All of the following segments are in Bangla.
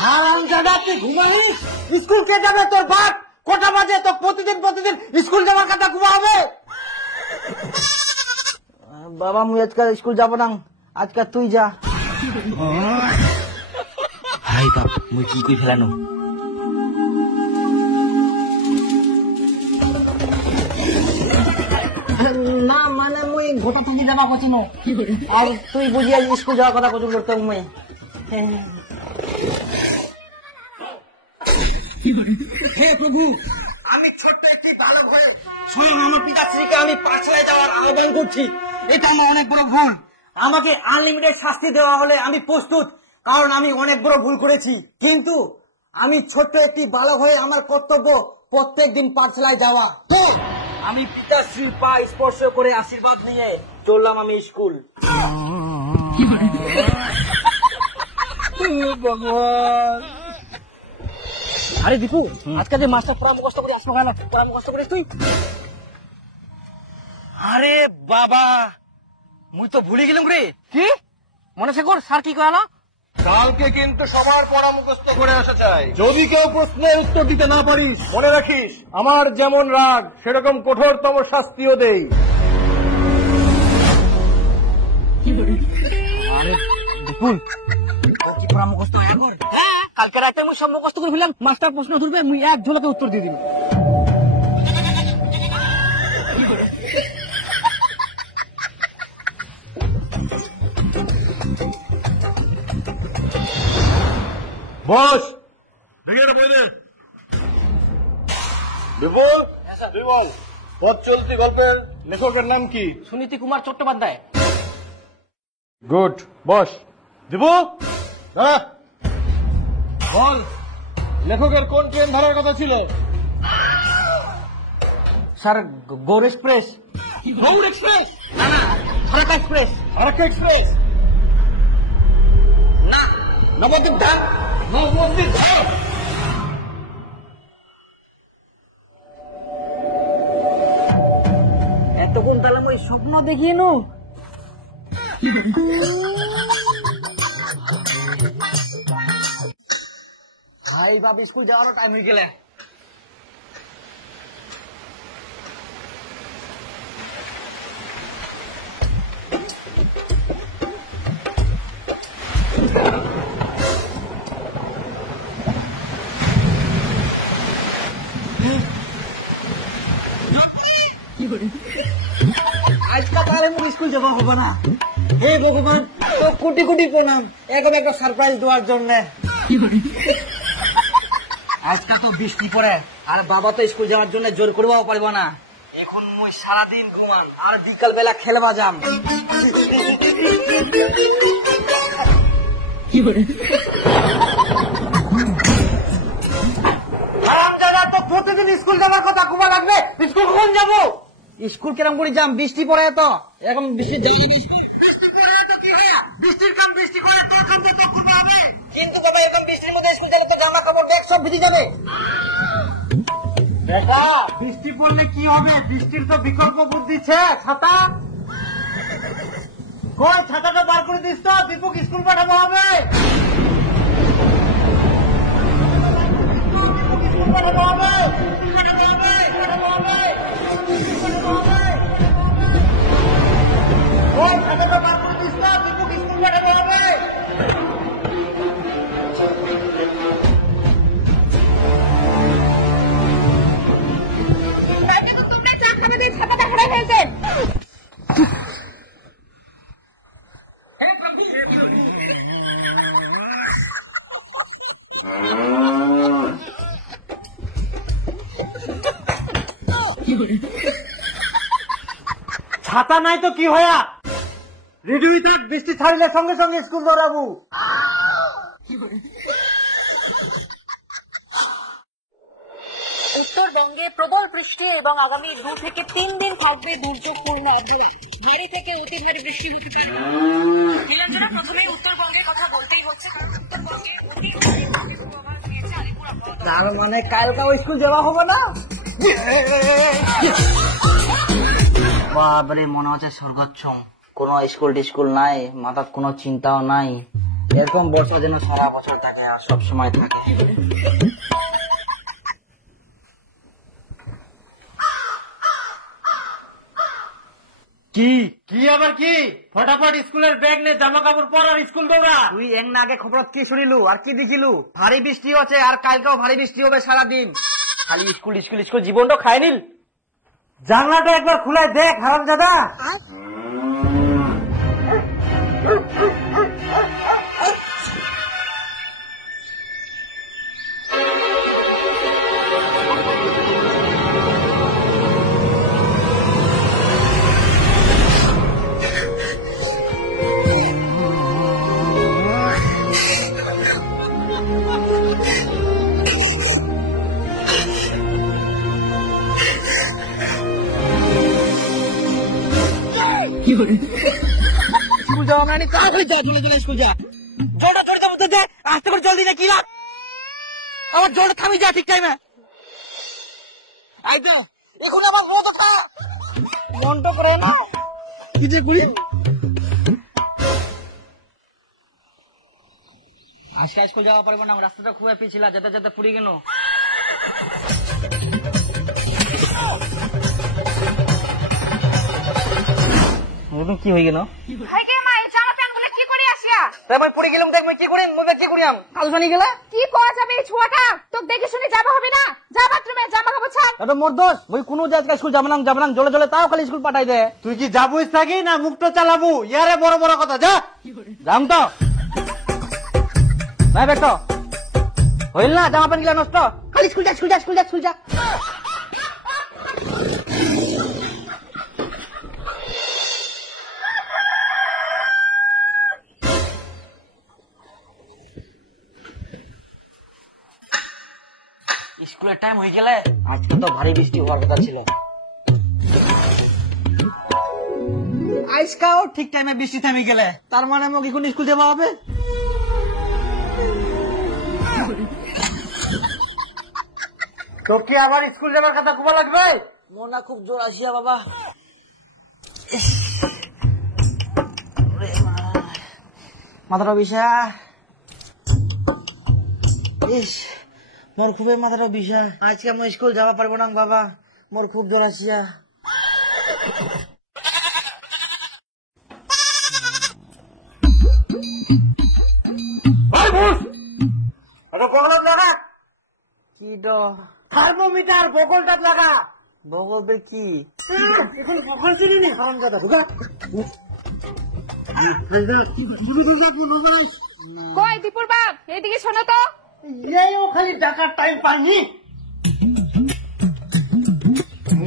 হারামজাদা তুই ঘুমাবি? স্কুল কে যাবে? তোর বাপ। কটা বাজে? তো প্রতিদিন স্কুল যাওয়ার কথা ঘুমাবে। বাবা মুই আজকাল স্কুল যাব না, আজকাল তুই যা। হাই বাপ মুই কি কই ফেলানো। না মানে মুই গোটা তুমি জামা করছি না, আর তুই বুঝিয়া স্কুল যাওয়ার কথা কচুন করতে মুই। হে প্রভু, আমি ছোট্ট একটি বালক হয়ে স্বয়ং আমার পিতাশ্রীকে আমি পাঠশালায় যাওয়ার আহ্বান করছি। এটা আমার অনেক বড় ভুল। আমাকে আনলিমিটেড শাস্তি দেওয়া হলে আমি প্রস্তুত, কারণ আমি অনেক বড় ভুল করেছি। কিন্তু আমি ছোট্ট একটি বালক হয়ে আমার কর্তব্য প্রত্যেক দিন পাঠশালায় যাওয়া। তো আমি পিতাশ্রীর পা স্পর্শ করে আশীর্বাদ নিয়ে চললাম আমি স্কুল। ভগবান। আরে দীপু, আজকে যে মাস্টার পড়া মুখস্থ করে আসবো কেন? পড়া মুখস্থ করিস তুই? আরে বাবা মুই তো ভুলে গেলাম রে। কি মনে আছে কর স্যার কি কয় না? কালকে কিন্তু সবার পড়া মুখস্থ করে আসা চাই। যদি কেউ প্রশ্নের উত্তর দিতে না পারিস, মনে রাখিস আমার যেমন রাগ সেরকম কঠোরতম শাস্তিও দেই। দীপুল কি পড়া মুখস্থ হয়ে গেল? হ্যাঁ, কালকে রাতে মুই সব মুখস্থ করে ফেললাম। মাস্টার প্রশ্ন ধরবে, মুই এক ঝলকে উত্তর দিয়ে দিলাম। বস বিপুল, তুই বল পথ চলতি গল্পের লেখকের নাম কি? সুনীতি কুমার চট্টোপাধ্যায়। Good, boss. দিবু বল লেখকের কোন ট্রেন ধরার কথা ছিল? Sir Gour express. Gour express? না না, ফারাক্কা এক্সপ্রেস। ফারাক্কা এক্সপ্রেস না, নবদ্বীপ ধাম। নবদ্বীপ ধাম। এতক্ষণ তাহলে ওই স্বপ্ন দেখিয়ে নু। ভাই বাপ স্কুল যাওয়ার টাইম হয়ে গেলে। আজকাল তাহলে মুখ স্কুল যাওয়া হবে না। হে ভগবান, তো কোটি কোটি প্রণাম একদম একটা সারপ্রাইজ দেওয়ার জন্য। আজকাল তো বৃষ্টি পড়ে, আর বাবা তো স্কুল যাওয়ার জন্য জোর করবাও পারবো না। এখন মুই সারাদিন ঘুমান আর বিকাল বেলা খেলবা যাম। তো প্রতিদিন স্কুল যাওয়ার কথা ঘুমা লাগবে। স্কুল কখন যাবো? স্কুল কেরম করে যাম? বৃষ্টি পড়ে তো এখন বৃষ্টির কাম বৃষ্টি করে, কিন্তু বাবা এখন বৃষ্টির মধ্যে স্কুল গেলে তো জামা কাপড় ব্যাগ সব ভিজে যাবে। দেখা বৃষ্টি পড়লে কি হবে? বৃষ্টির তো বিকল্প বুদ্ধি ছে, ছাতা। কই ছাতাটা বার করে দিস তো, দীপক স্কুল পাঠাবো হবে। স্কুল পাঠাবো হবে, পাঠাবো হবে, পাঠাবো হবে, পাঠাবো হবে। কই ছাতাটা বার করে দিস তো, দীপক স্কুল পাঠাবো হবে। ছাতাটা হারাই ফেলছেন। ছাতা নাই তো কি হয়া? রেডি থাক, বৃষ্টি ছাড়লে সঙ্গে সঙ্গে স্কুল দৌড়াবো। উত্তরবঙ্গে প্রবল বৃষ্টি এবং আগামী 2 থেকে 3 দিন থাকবে দুর্যোগপূর্ণ আবহাওয়া। ভারী থেকে অতি ভারী বৃষ্টি হতে পারে। নীলাঞ্জনা, প্রথমে উত্তরবঙ্গের কথা বলতেই হচ্ছে, কারণ উত্তরবঙ্গে অতি ভারী বৃষ্টির পূর্বাভাস দিয়েছে আলিপুর আবহাওয়া। তার মানে কালকাও স্কুল যাওয়া হবে না? বাবারে, মনে হচ্ছে স্বর্গচ্ছম। কোনো স্কুল টিস্কুল নাই, মাথার কোনো চিন্তাও নাই। এরকম বর্ষা যেন সারা বছর থাকে আর সব সময় থাকে। কি কি আবার কি? ফটাফট স্কুলের ব্যাগ নে, জামা কাপড় পর আর স্কুল দৌড়া। তুই এক না আগে খবর কি শুনিলু আর কি দেখিলু? ভারী বৃষ্টি হচ্ছে আর কালকেও ভারী বৃষ্টি হবে সারাদিন। খালি স্কুল স্কুল স্কুল জীবনটা খায় নিল। জানলাটা একবার খুলে দেখ হারামজাদা। স্কুল যাওয়া মানে তাড়াতাড়ি যা, চলে চলে স্কুল যা। জলটা ধরে যাবো তো দে, আস্তে করে জলদি না কি রাখ। আমার জলটা থামি যা ঠিক টাইমে। আইতে এখন আমার মনটা করে না কি যে করি। আজকে স্কুল যাওয়া পারবো না, রাস্তাটা খুব পিছিলা, যেতে যেতে পুরি গেল। কি হয়ে গেল? মই পড়ে গেলাম, দেখ মই কি করিম, মই কি করিয়াম কাল জানি গেলা কি করা যাবে এই ছোয়াটা? তোকে দেখে শুনে যাবা হবে না? যা বাথরুমে, জামা কাপড় ছাড়। এটা মোর দোষ, মই কোনো আজকে স্কুল যাবো না জলে জলে তাও খালি স্কুল পাঠাই দে। তুই কি যাবই থাকি না মুখটা চালাবো? ইয়ারে বড় বড় কথা, যা। যাম তো নাই বেট হইল না, জামা প্যান্ট গিলা নষ্ট, খালি স্কুল যা স্কুল যা স্কুল যা স্কুল যা। স্কুলের টাইম হয়ে গেলে আজকে তো ভারী বৃষ্টি হওয়ার কথা ছিল। আজকাও ঠিক টাইমে বৃষ্টি থেমে গেলে তার মানে আমাকে এখন স্কুল যাওয়া হবে। তো কি আবার স্কুল যাবার কথা খুব লাগবে? মনটা খুব জোর আসিয়া বাবা, মাথাটা বিষা। ইস মোর খুবই মাথাটা বিষা, আজকে আমি স্কুল যাওয়া পারবো না বাবা, মোর খুব জোর আসিয়া। কি ড থার্মোমিটার বগলটা লাগা। বগল কি এখন বগল চিনি নি হারামজাদা, ঢুকা। কই দীপুর বাপ, এদিকে শোনো তো। ও খালি ডাকার টাইম পাইনি।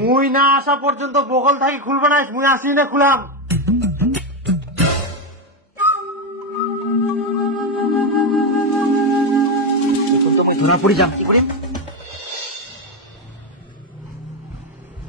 মুই না আসা পর্যন্ত বগল থাকি খুলবে না, মুই আসি না খুলাম। ধরা পড়ি যাম কি করিম?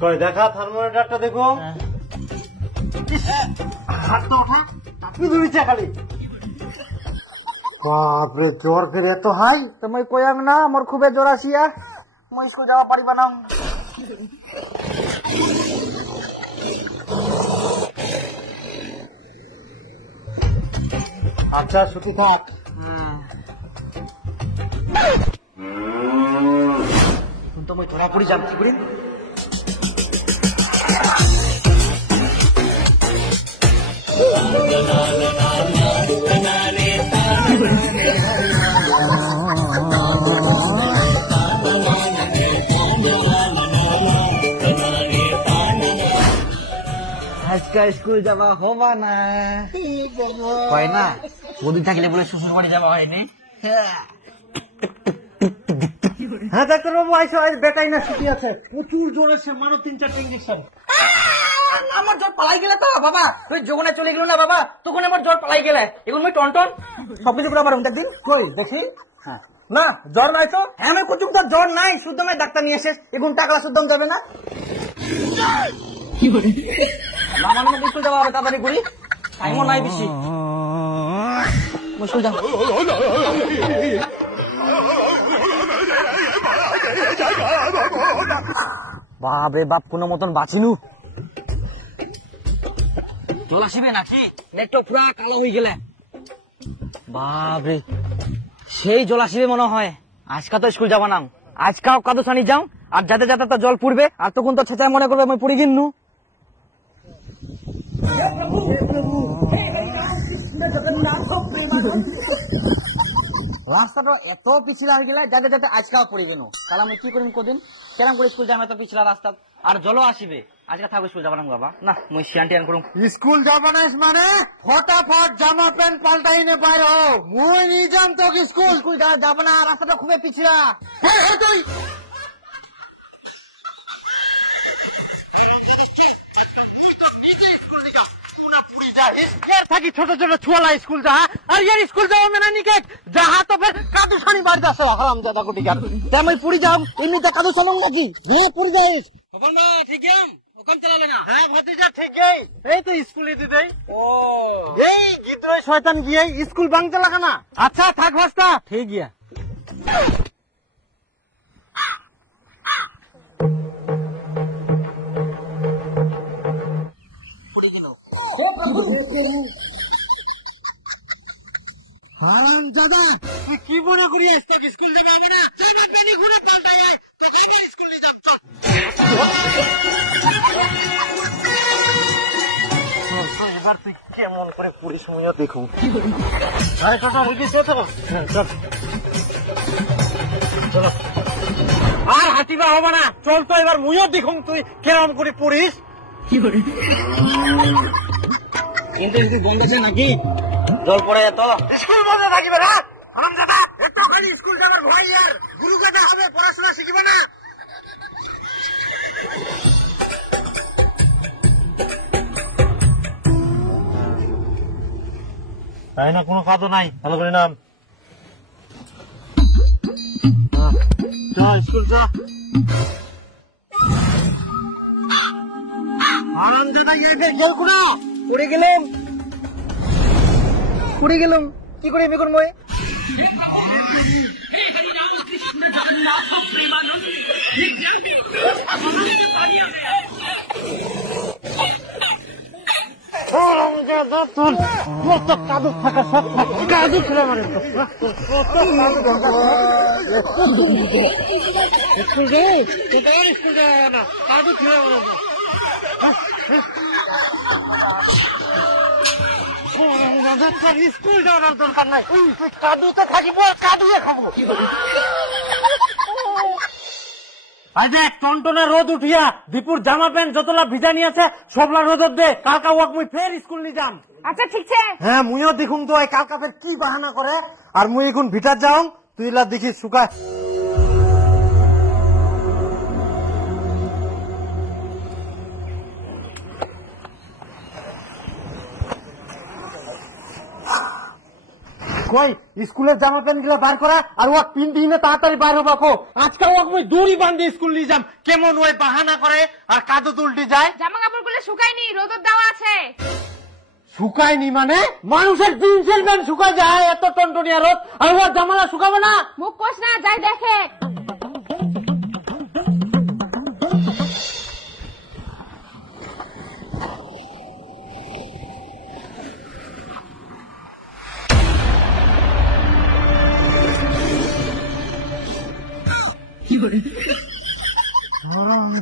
কই দেখা থার্মোমিটারটা দেখো। হাতটা ওঠা, আপনি ধরেছে খালি। বাপরে জ্বর করে এত হাই। তুমি কয়াং না মোর খুবই জোর আসিয়া, মই স্কুল যাওয়া পারিবা না। আচ্ছা ছুটি থাক। তো মই ধরা পড়ি যাম কি করিম? আজকে স্কুল যাওয়া হবা না, হয় না ওদিন থাকলে বলে শ্বশুর বাড়ি যাওয়া হয়নি। হ্যাঁ ডাক্তার বাবু আইসো, আজ বেটাই না ছুটি আছে, প্রচুর জ্বর আছে, মানো 3-4টা ইঞ্জেকশন। আমার জ্বর পালাই গেলে তো বাবা, তুই যখন চলে গেল না বাবা, তখন আমার জ্বর পালাই গেলে, এখন মই টনটন সবকিছু করে আমার দিন কই দেখি। না জ্বর নাই তো। হ্যাঁ আমি কুচুম তো জ্বর নাই, শুদ্ধ আমি ডাক্তার নিয়ে এসে এখন টাকা শুদ্ধ যাবে না। আমার মধ্যে স্কুল যাওয়া হবে, তাড়াতাড়ি করি, টাইমও নাই বেশি। মুশকিল যাও বাপরে বাপ, কোনো মতন বাঁচিনু। জল আসিবে নাকি? নেটটা পুরা কালো হয়ে গেলে বাবরে, সেই জল আসবে মনে হয়। আজকা তো স্কুল যাবা না, আজকাও কাদু সানি যাও, আর যাতে যাতে তো জল পড়বে, আর তখন তো ছেঁচায় মনে করবে আমি পড়ি গিন্নু। রাস্তাটা এত পিছলা হয়ে গেলে যাতে যাতে আজকাও পড়ি গেল, তাহলে আমি কি করিম কদিন কেরাম করে স্কুল যাবো এত পিছলা রাস্তা, আর জলও আসবে। আজকে থাকবো স্কুল যাবা না বাবা, না মুই সিয়ান টিয়ান করুম। স্কুল যাবা না মানে ফটাফট জামা প্যান্ট পাল্টাই নে বাইরে হো, মুই নিয়ে যাম তোকে স্কুল। স্কুল যাবো না, রাস্তাটা খুবই পিছলা। তুই থাকি ছোট ছোট ছুয়ালা স্কুল যা, আর ইয়ার স্কুল যাওয়া মেনা নিকে যাহা তো ফের কাদু সানি বাড়ি আসে হারাম দাদা কোটি গান। তেমন পুরি যাও, এমনিতে কাদু সানুম নাকি? হ্যাঁ পুরি যাইস। ঠিক ওখান চালালে না। হ্যাঁ ভাতিজা ঠিকই, এই তো স্কুলে দিদেই। ও এই গিদ্রয় শয়তান গিয়ে স্কুল বাংতে লাগা না। আচ্ছা থাক ভাস্তা, ঠিক গিয়া। হারাম দাদা, তুই কি মনে করি আজকে স্কুল যাবে না? তুই না পেনি ঘুরে পাল্টাই আয়, স্কুলে যাচ্ছ। এবার তুই কেমন করে পুরি সময় দেখুন। আরে টোটা হয়েছে তো, চলো। আর হাতিবা হবা না, চল তো এবার মুইও দেখুন তুই কেমন করে পড়িস। কিন্তু স্কুল বন্ধ আছে নাকি? জল পড়ে যেত। স্কুল বন্ধ থাকিবে না হারামজাদা, এতখানি স্কুল যাবার ভয় আর গুরু কাটা হবে, পড়াশোনা শিখবে না। তাই না, কোনো কাজও নাই, ভালো করে নাম। স্কুল যা হারামজাদা, ইয়ে গেল কোনা পড়ে গেলাম, পড়ে গেলাম, কি করে বেগুন মই? কাদু থাকা সব কাদু ছিল মানে স্কুল যায় না, কাদু ছিল স্কুল যাওয়ার দরকার নাই, তুই কাদুতে থাকিব, কাদুয়ে খাবো। আজ টনটনে রোদ উঠিয়া দীপুর জামা প্যান্ট যতলা ভিজা নিয়ে আছে সবলা রোদ দে, কালকা ওয়াক মুই ফের স্কুল নিয়ে যাম। আচ্ছা ঠিক আছে। হ্যাঁ মুইও দেখুন তো কালকা ফের কি বাহানা করে, আর মুই এখন ভিটার যাও, তুই লা দেখিস শুকায়। কই স্কুলের জামা প্যান্ট গুলা বার করা, আর ওয়াক পিন দিনে তাড়াতাড়ি বার হবা কো। আজকে ওয়াক মুই দড়ি বান্ধে স্কুল নিয়ে যাম, কেমন ওই বাহানা করে আর কাদো উল্টে যায়। জামা কাপড় গুলো শুকায়নি, রোদর দেওয়া আছে। শুকায়নি মানে? মানুষের জিন্সের প্যান্ট শুকায় যায় এত টনটনিয়া রোদ, আর ওর জামালা শুকাবে না? মুখ কোষ না, যাই দেখে।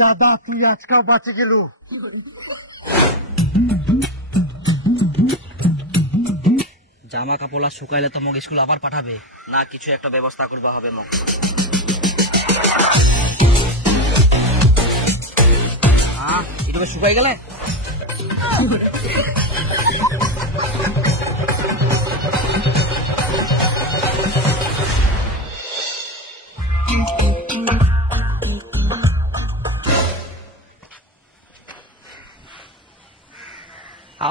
দাদা তুই আজকাল বাঁচে গেল। জামা কাপড় শুকাইলে তো মোক স্কুল আবার পাঠাবে না, কিছু একটা ব্যবস্থা করবা হবে মোক। এটা শুকাই গেলে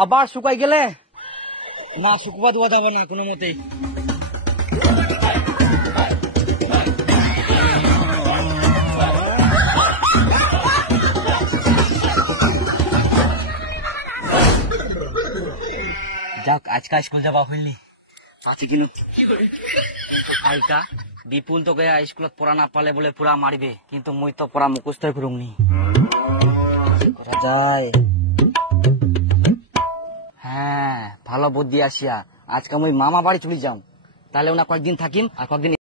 আবার শুকাই গেলে না, শুকবা দেওয়া যাবে না কোনো মতে। যাক আজকা স্কুল যাবা হইলি আছে কিনো আইকা বিপুল তো গয়া স্কুলত পড়া না পালে বলে পুরা মারিবে, কিন্তু মুই তো পড়া মুখস্থ করুমনি। করা যায়, হ্যাঁ ভালো বুদ্ধি আসিয়া আজকে আমি মামা বাড়ি চলে যাম, তাহলে ওনা কয়েকদিন থাকিম আর কয়েকদিন